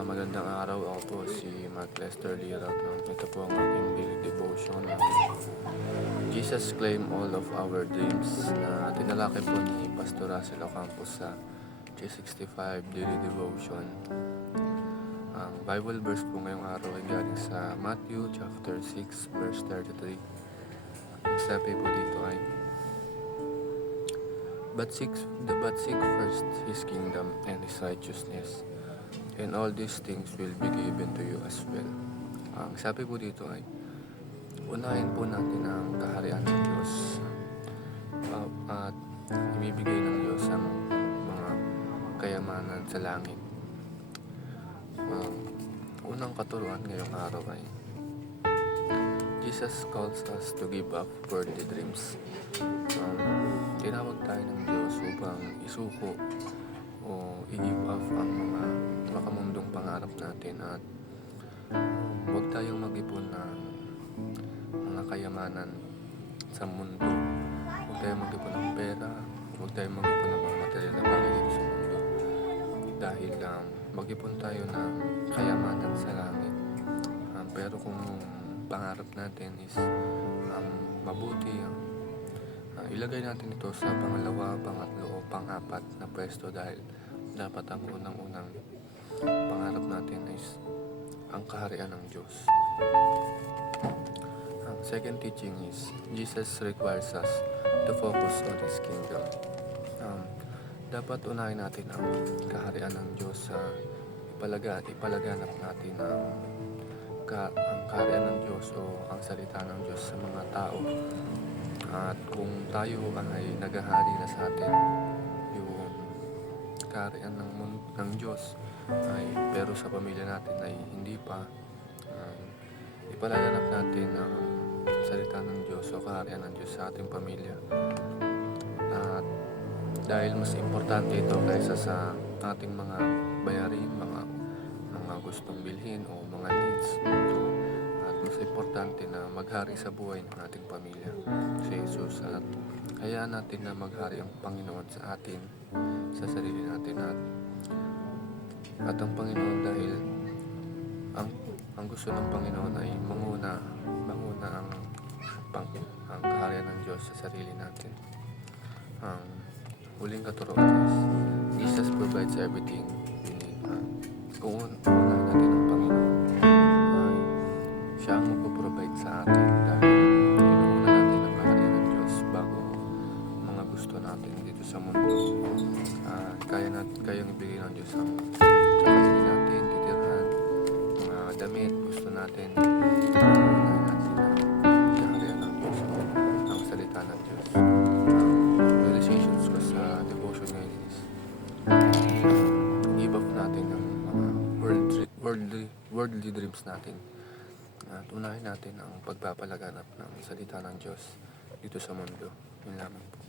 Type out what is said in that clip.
Magandang araw. Ako po si Mark Lester Lira. Ito po ang aking daily devotion. Jesus claimed all of our dreams na tinalakay po ni Pastor Russell Ocampo sa G65 daily devotion. Ang Bible verse po ngayong araw ay galing sa Matthew chapter 6 verse 33. Ang sabi po dito ay, But seek first His kingdom and His righteousness, and all these things will be given to you as well. Ang sabi po dito ay, unahin po natin ang kaharian ng Diyos at ibibigay ng Diyos ang mga kayamanan sa langit. Unang katuruan ngayong araw ay, Jesus calls us to give up worldly dreams. Tinawag tayo ng Diyos upang isuko o i-give up ang mga makamundong pangarap natin at huwag tayong mag-ipon ng mga kayamanan sa mundo. Huwag tayong mag-ipon ng pera, huwag tayong mag-ipon ng mga material na bagay dito sa mundo. Dahil mag-ipon tayo ng kayamanan sa langit. Pero kung pangarap natin is mabuti, ilagay natin ito sa pangalawa, pangatlo o pang-apat na pwesto dahil dapat ang unang-unang pangarap natin is ang kaharian ng Diyos. Ang second teaching is Jesus requires us to focus on His kingdom. Dapat unahin natin ang kaharian ng Diyos sa ipalaganap natin ang kaharian ng Diyos o ang salita ng Diyos sa mga tao. At kung tayo ay naghahari na sa atin yung kaharian ng Diyos pero sa pamilya natin ay hindi pa, ipalaganap natin ang salita ng Diyos o kaharian ng Diyos sa ating pamilya. At dahil mas importante ito kaysa sa ating mga bayarin, mga gustong bilhin o mga needs. At mas importante na maghari sa buhay ng ating pamilya si Jesus, at hayaan natin na maghari ang Panginoon sa atin, sa sarili natin, at ang Panginoon, dahil ang gusto ng Panginoon ay manguna ang kaharian ng Diyos sa sarili natin. Ang huling katuruan is Jesus provides everything we need. Kung unahin natin ang Panginoon, Siya ang magpo-provide sa atin dahil inuuna natin ang kaharian ng Diyos bago mga gusto natin dito sa mundo. Kayang ibigay ng Diyos ang kakainin natin, titirhan, mga damit, gusto natin. Unahin natin ang kaharian ng Diyos o ang salita ng Diyos. Realizations ko sa devotion ngayon is give up natin ang mga worldly dreams natin at unahin natin ang pagpapalaganap ng salita ng Diyos dito sa mundo. Yun lamang po.